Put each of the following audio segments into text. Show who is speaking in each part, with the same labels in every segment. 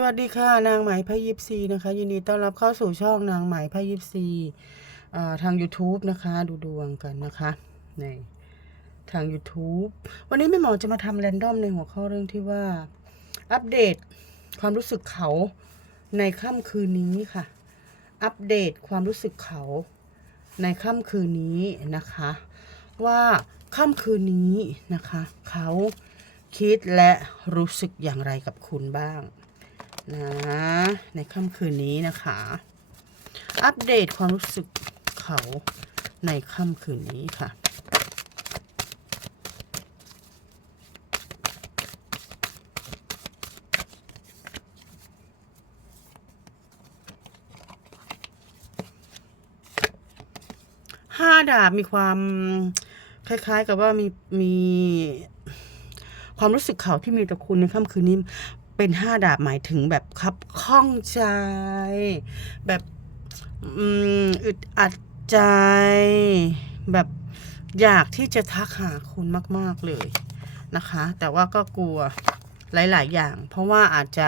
Speaker 1: สวัสดีค่ะนางไหมพยิบซีนะคะยินดีต้อนรับเข้าสู่ช่องนางไหมพยิบซีทาง YouTube นะคะ ดูดวงกันนะคะในทาง YouTube วันนี้แม่หมอจะมาทำแรนดอมในหัวข้อเรื่องที่ว่า อัปเดตความรู้สึกเขาในค่ำคืนนี้ค่ะ อัปเดตความรู้สึกเขาในค่ำคืนนี้นะคะ ว่าค่ำคืนนี้นะคะ เขาคิดและรู้สึกอย่างไรกับคุณบ้าง นะ ในค่ำคืนนี้นะคะ อัปเดตความรู้สึกเขาในค่ำคืนนี้ค่ะห้าดาบมีความคล้าย ๆ กับว่ามีมีความรู้สึกเขาที่มีต่อคุณในค่ำคืนนี้ เป็นห้าดาบหมายถึงแบบคับข้องใจ แบบอึดอัดใจ แบบอยากที่จะทักหาคุณมาก ๆ เลยนะคะ แต่ว่าก็กลัวหลาย ๆ อย่าง เพราะว่าอาจจะ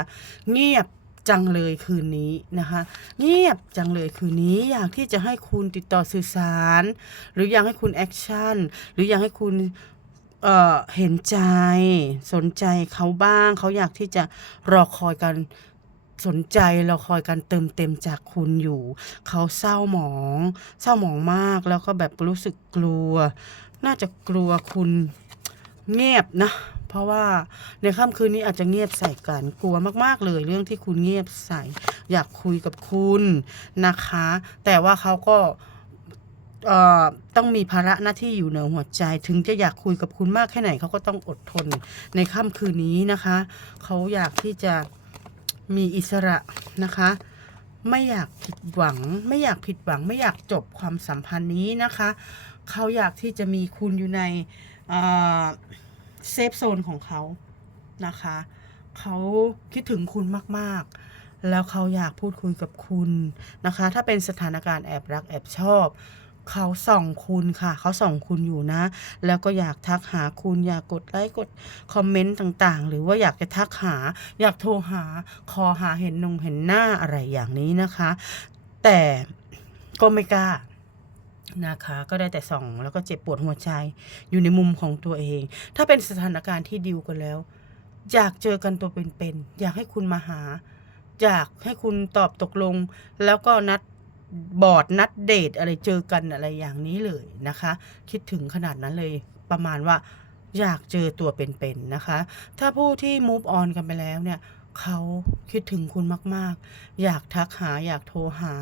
Speaker 1: เงียบจังเลยคืนนี้นะคะ เงียบจังเลยคืนนี้อยากที่จะให้คุณติดต่อสื่อสาร หรืออยากให้คุณแอคชั่นหรืออยากให้คุณ เอ่อเห็นใจสนใจเขาบ้าง เขาอยากที่จะรอคอยการสนใจรอคอยการเติมเต็มจากคุณอยู่ เขาเศร้าหมอง เศร้าหมองมากแล้วก็แบบรู้สึกกลัว น่าจะกลัวคุณเงียบนะ เพราะว่าในค่ำคืนนี้อาจจะเงียบใส่กันกลัวมาก ๆ เลยเรื่องที่คุณเงียบใส่ อยากคุยกับคุณนะคะ แต่ว่าเขาก็ ต้องมีภาระหน้าที่อยู่เหนือหัวใจ ถึงจะอยากคุยกับคุณมากแค่ไหนเขาก็ต้องอดทนในค่ำคืนนี้นะคะ เขาอยากที่จะมีอิสระนะคะ ไม่อยากผิดหวัง ไม่อยากผิดหวัง ไม่อยากจบความสัมพันธ์นี้นะคะ เขาอยากที่จะมีคุณอยู่ในเซฟโซนของเขานะคะ เขาคิดถึงคุณมาก ๆแล้วเขาอยากพูดคุยกับคุณนะคะ ถ้าเป็นสถานการณ์แอบรักแอบชอบ เขาส่องคุณค่ะ เขาส่องคุณอยู่นะ แล้วก็อยากทักหาคุณอยากกดไลค์กดคอมเมนต์ต่างๆ หรือว่าอยากจะทักหา อยากโทรหาคอหาเห็นนงเห็นหน้าอะไรอย่างนี้นะคะ แต่ก็ไม่กล้านะคะก็ได้แต่ส่องแล้วก็เจ็บปวดหัวใจอยู่ในมุมของตัวเอง ถ้าเป็นสถานการณ์ที่ดิวกันแล้ว อยากเจอกันตัวเป็นๆอยากให้คุณมาหา อยากให้คุณตอบตกลง แล้วก็นัด บอร์ดนัดเดทอะไรเจอกันอะไรอย่างนี้เลยนะคะ คิดถึงขนาดนั้นเลยประมาณว่าอยากเจอตัวเป็นๆนะคะ ถ้าผู้ที่ move on กันไปแล้วเนี่ยเขาคิดถึงคุณมากๆ อยากทักหาอยากโทรหา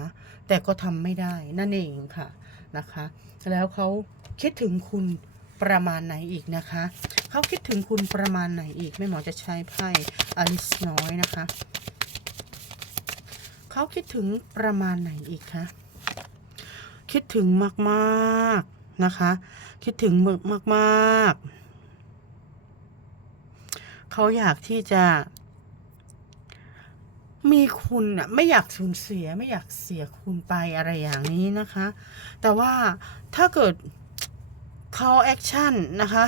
Speaker 1: แต่ก็ทำไม่ได้นั่นเองค่ะนะคะ แล้วเขาคิดถึงคุณประมาณไหนอีกนะคะ เขาคิดถึงคุณประมาณไหนอีกแม่หมอจะใช้ไพ่อลิสน้อยนะคะ เขาคิดถึงประมาณไหนอีกคะ คิดถึงมาก ๆ นะคะ คิดถึงมาก ๆ เขาอยากที่จะ มีคุณอะไม่อยากสูญเสียไม่อยากเสียคุณไปอะไรอย่างนี้นะคะ แต่ว่าถ้าเกิดเขาแอคชั่นนะคะ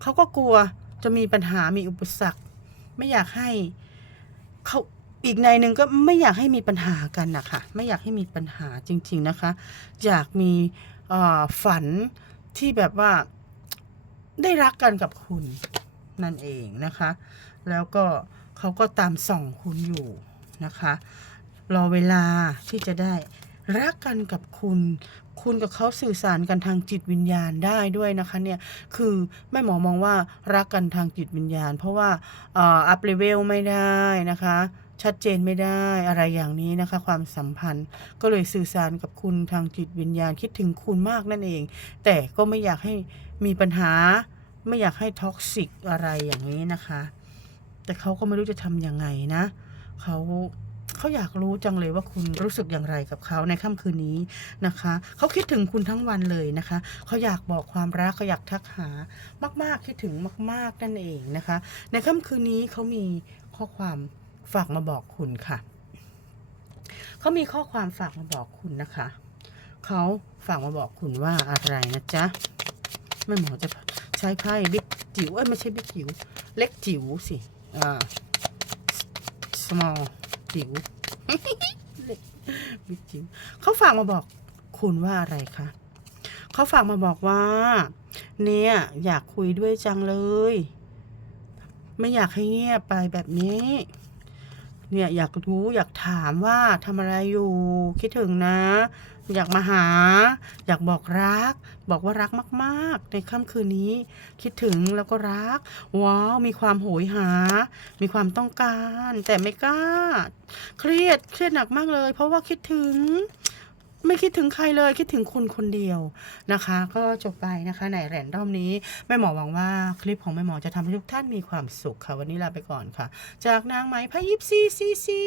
Speaker 1: เขาก็กลัวจะมีปัญหามีอุปสรรค ไม่อยากให้เขา อีกในหนึ่งก็ไม่อยากให้มีปัญหากันนะคะไม่อยากให้มีปัญหาจริง ๆนะคะ อยากมีฝันที่แบบว่าได้รักกันกับคุณนั่นเองนะคะ แล้วก็เขาก็ตามส่องคุณอยู่นะคะ รอเวลาที่จะได้รักกันกับคุณ คุณกับเขาสื่อสารกันทางจิตวิญญาณได้ด้วยนะคะเนี่ย คือแม่หมอมองว่ารักกันทางจิตวิญญาณ เพราะว่าอัพเลเวลไม่ได้นะคะ ชัดเจนไม่ได้อะไรอย่างนี้นะคะ ความสัมพันธ์ก็เลยสื่อสารกับคุณทางจิตวิญญาณคิดถึงคุณมากนั่นเอง แต่ก็ไม่อยากให้มีปัญหา ไม่อยากให้ท็อกซิกอะไรอย่างนี้นะคะ แต่เขาก็ไม่รู้จะทำยังไงนะเขาเขาอยากรู้จังเลยว่าคุณรู้สึกอย่างไรกับเขาในค่ำคืนนี้นะคะ เขาคิดถึงคุณทั้งวันเลยนะคะ เขาอยากบอกความรักเขาอยากทักหามาก ๆ คิดถึงมาก ๆ นั่นเองนะคะ ในค่ำคืนนี้เขามีข้อความ ฝากมาบอกคุณค่ะ เขามีข้อความฝากมาบอกคุณนะคะ เขาฝากมาบอกคุณว่าอะไรนะจ๊ะแม่หมอจะใช้ไพ่บิ๊กจิ๋วเอ้ยไม่ใช่บิ๊กจิ๋วเล็กจิ๋วสิอ่า small จิ๋วเล็กบิ๊กจิ๋วเขาฝากมาบอกคุณว่าอะไรคะเขาฝากมาบอกว่า เนี่ย อยากคุยด้วยจังเลย ไม่อยากให้เงียบไปแบบนี้ เนี่ยอยากรู้อยากถามว่าทำอะไรอยู่ คิดถึงนะ อยากมาหา อยากบอกรัก บอกว่ารักมาก ๆ ในค่ำคืนนี้ คิดถึงแล้วก็รัก ว้าว มีความโหยหา มีความต้องการ แต่ไม่กล้า เครียดเครียดหนักมากเลย เพราะว่าคิดถึง ไม่คิดถึงใครเลยคิดถึงคุณคนเดียวนะคะ ก็จบไปนะคะในแรนดอมนี้แม่หมอหวังว่าคลิปของแม่หมอจะทำให้ทุกท่านมีความสุขค่ะ วันนี้ลาไปก่อนค่ะ จากนางไหมพยิบซีซีซี